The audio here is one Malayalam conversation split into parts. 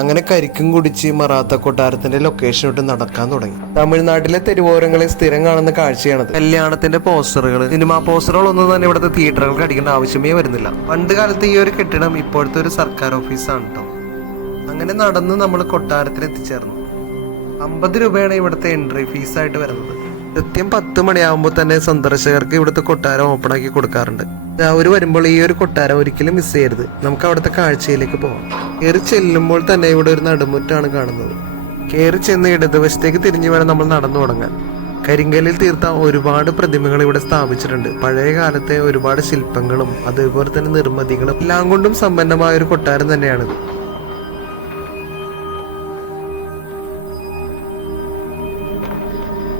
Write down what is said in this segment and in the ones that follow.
അങ്ങനെ കരിക്കും കുടിച്ച് മറാത്ത കൊട്ടാരത്തിന്റെ ലൊക്കേഷനോട്ട് നടക്കാൻ തുടങ്ങി. തമിഴ്നാട്ടിലെ തെരുവോരങ്ങളിൽ സ്ഥിരം കാണുന്ന കാഴ്ചയാണത്. കല്യാണത്തിന്റെ പോസ്റ്ററുകൾ, സിനിമാ പോസ്റ്ററുകളൊന്നും തന്നെ ഇവിടുത്തെ തിയേറ്ററുകൾക്ക് അടിക്കേണ്ട ആവശ്യമേ വരുന്നില്ല. പണ്ട് കാലത്ത് ഈ ഒരു കെട്ടിടം ഇപ്പോഴത്തെ ഒരു സർക്കാർ ഓഫീസാണ് കേട്ടോ. അങ്ങനെ നടന്ന് നമ്മൾ കൊട്ടാരത്തിൽ എത്തിച്ചേർന്നു. 50 രൂപയാണ് ഇവിടുത്തെ എൻട്രി ഫീസായിട്ട് വരുന്നത്. കൃത്യം 10 മണിയാകുമ്പോൾ തന്നെ സന്ദർശകർക്ക് ഇവിടുത്തെ കൊട്ടാരം ഓപ്പൺ ആക്കി കൊടുക്കാറുണ്ട്. അവർ വരുമ്പോൾ ഈ ഒരു കൊട്ടാരം ഒരിക്കലും മിസ് ചെയ്യരുത്. നമുക്ക് അവിടുത്തെ കാഴ്ചയിലേക്ക് പോകാം. കയറി ചെല്ലുമ്പോൾ തന്നെ ഇവിടെ ഒരു നടുമുറ്റാണ് കാണുന്നത്. കയറി ചെന്ന് ഇടതുവശത്തേക്ക് തിരിഞ്ഞു വേണം നമ്മൾ നടന്നു തുടങ്ങാൻ. കരിങ്കല്ലിൽ തീർത്ത ഒരുപാട് പ്രതിമകൾ ഇവിടെ സ്ഥാപിച്ചിട്ടുണ്ട്. പഴയ കാലത്തെ ഒരുപാട് ശില്പങ്ങളും അതേപോലെ തന്നെ നിർമ്മിതികളും എല്ലാം കൊണ്ടും സമ്പന്നമായ ഒരു കൊട്ടാരം തന്നെയാണിത്.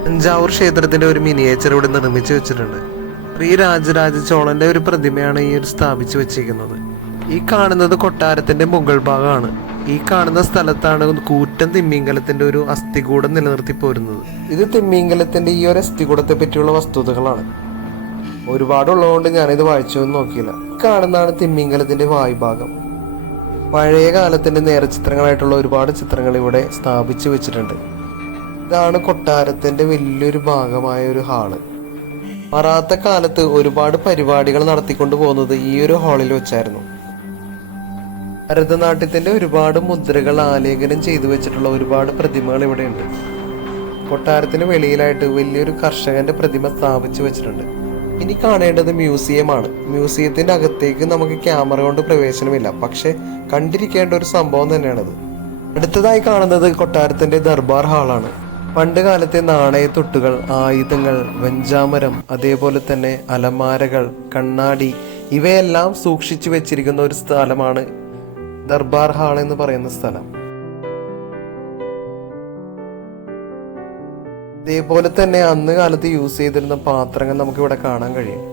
തഞ്ചാവൂർ ക്ഷേത്രത്തിന്റെ ഒരു മിനിയേച്ചർ ഇവിടെ നിർമ്മിച്ചു വെച്ചിട്ടുണ്ട്. ശ്രീ രാജരാജ ചോളന്റെ ഒരു പ്രതിമയാണ് ഈ ഒരു സ്ഥാപിച്ചു വെച്ചിരിക്കുന്നത്. ഈ കാണുന്നത് കൊട്ടാരത്തിന്റെ മുകൾ ഭാഗമാണ്. ഈ കാണുന്ന സ്ഥലത്താണ് കൂറ്റൻ തിമ്മിങ്കലത്തിന്റെ ഒരു അസ്ഥികൂടം നിലനിർത്തി പോരുന്നത്. ഇത് തിമ്മിങ്കലത്തിന്റെ ഈ ഒരു അസ്ഥികൂടത്തെ പറ്റിയുള്ള വസ്തുതകളാണ്. ഒരുപാടുള്ളതുകൊണ്ട് ഞാനിത് വായിച്ചൊന്നും നോക്കിയില്ല. കാണുന്നതാണ് തിമ്മിങ്കലത്തിന്റെ വായുഭാഗം. പഴയ കാലത്തിന്റെ നേർചിത്രങ്ങളായിട്ടുള്ള ഒരുപാട് ചിത്രങ്ങൾ ഇവിടെ സ്ഥാപിച്ചു വെച്ചിട്ടുണ്ട്. ഇതാണ് കൊട്ടാരത്തിന്റെ വലിയൊരു ഭാഗമായ ഒരു ഹാള്. മറാത്ത കാലത്ത് ഒരുപാട് പരിപാടികൾ നടത്തിക്കൊണ്ട് പോകുന്നത് ഈ ഒരു ഹാളിൽ വെച്ചായിരുന്നു. ഭരതനാട്യത്തിന്റെ ഒരുപാട് മുദ്രകൾ ആലേഖനം ചെയ്തു വെച്ചിട്ടുള്ള ഒരുപാട് പ്രതിമകൾ ഇവിടെ ഉണ്ട്. കൊട്ടാരത്തിന് വെളിയിലായിട്ട് വലിയൊരു കർഷകന്റെ പ്രതിമ സ്ഥാപിച്ചു വെച്ചിട്ടുണ്ട്. ഇനി കാണേണ്ടത് മ്യൂസിയമാണ്. മ്യൂസിയത്തിന്റെ അകത്തേക്ക് നമുക്ക് ക്യാമറ കൊണ്ട് പ്രവേശനമില്ല, പക്ഷെ കണ്ടിരിക്കേണ്ട ഒരു സംഭവം തന്നെയാണത്. അടുത്തതായി കാണുന്നത് കൊട്ടാരത്തിന്റെ ദർബാർ ഹാളാണ്. പണ്ട് കാലത്തെ നാണയത്തൊട്ടുകൾ, ആയുധങ്ങൾ, വെഞ്ചാമരം, അതേപോലെ തന്നെ അലമാരകൾ, കണ്ണാടി ഇവയെല്ലാം സൂക്ഷിച്ചു വെച്ചിരിക്കുന്ന ഒരു സ്ഥലമാണ് ദർബാർ ഹാൾ എന്ന് പറയുന്ന സ്ഥലം. അതേപോലെ തന്നെ അന്ന് കാലത്ത് യൂസ് ചെയ്തിരുന്ന പാത്രങ്ങൾ നമുക്ക് ഇവിടെ കാണാൻ കഴിയും.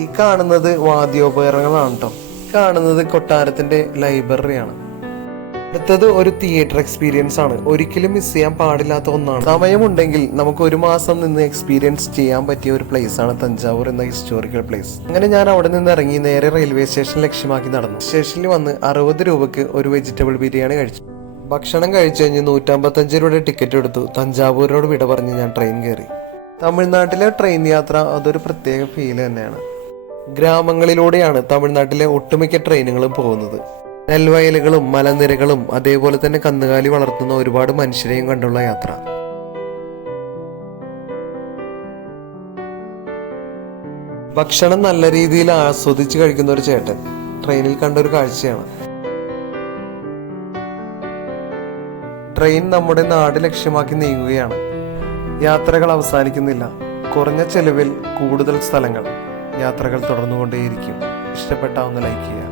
ഈ കാണുന്നത് വാദ്യോപകരണങ്ങളാണ് കേട്ടോ. കാണുന്നത് കൊട്ടാരത്തിന്റെ ലൈബ്രറിയാണ്. അടുത്തത് ഒരു തിയേറ്റർ എക്സ്പീരിയൻസ് ആണ്. ഒരിക്കലും മിസ് ചെയ്യാൻ പാടില്ലാത്ത ഒന്നാണ്. സമയമുണ്ടെങ്കിൽ നമുക്ക് 1 മാസം നിന്ന് എക്സ്പീരിയൻസ് ചെയ്യാൻ പറ്റിയ ഒരു പ്ലേസ് ആണ് തഞ്ചാവൂർ എന്ന ഹിസ്റ്റോറിക്കൽ പ്ലേസ്. അങ്ങനെ ഞാൻ അവിടെ നിന്ന് ഇറങ്ങി നേരെ റെയിൽവേ സ്റ്റേഷൻ ലക്ഷ്യമാക്കി നടന്നു. സ്റ്റേഷനിൽ വന്ന് 60 രൂപയ്ക്ക് ഒരു വെജിറ്റബിൾ ബിരിയാണി കഴിച്ചു. ഭക്ഷണം കഴിച്ചു കഴിഞ്ഞ് 155 രൂപയുടെ ടിക്കറ്റ് എടുത്തു. തഞ്ചാവൂരിനോട് വിട പറഞ്ഞ് ഞാൻ ട്രെയിൻ കയറി. തമിഴ്നാട്ടിലെ ട്രെയിൻ യാത്ര അതൊരു പ്രത്യേക ഫീൽ തന്നെയാണ്. ഗ്രാമങ്ങളിലൂടെയാണ് തമിഴ്നാട്ടിലെ ഒട്ടുമിക്ക ട്രെയിനുകളും പോകുന്നത്. നെൽവയലുകളും മലനിരകളും അതേപോലെ തന്നെ കന്നുകാലി വളർത്തുന്ന ഒരുപാട് മനുഷ്യരെയും കണ്ടുള്ള യാത്ര. ഭക്ഷണം നല്ല രീതിയിൽ ആസ്വദിച്ച് കഴിക്കുന്ന ഒരു ചേട്ടൻ ട്രെയിനിൽ കണ്ട ഒരു കാഴ്ചയാണ്. ട്രെയിൻ നമ്മുടെ നാട് ലക്ഷ്യമാക്കി നീങ്ങുകയാണ്. യാത്രകൾ അവസാനിക്കുന്നില്ല. കുറഞ്ഞ ചെലവിൽ കൂടുതൽ സ്ഥലങ്ങൾ. യാത്രകൾ തുടർന്നുകൊണ്ടേയിരിക്കും. ഇഷ്ടപ്പെട്ട ഒന്ന് ലൈക്ക് ചെയ്യുക.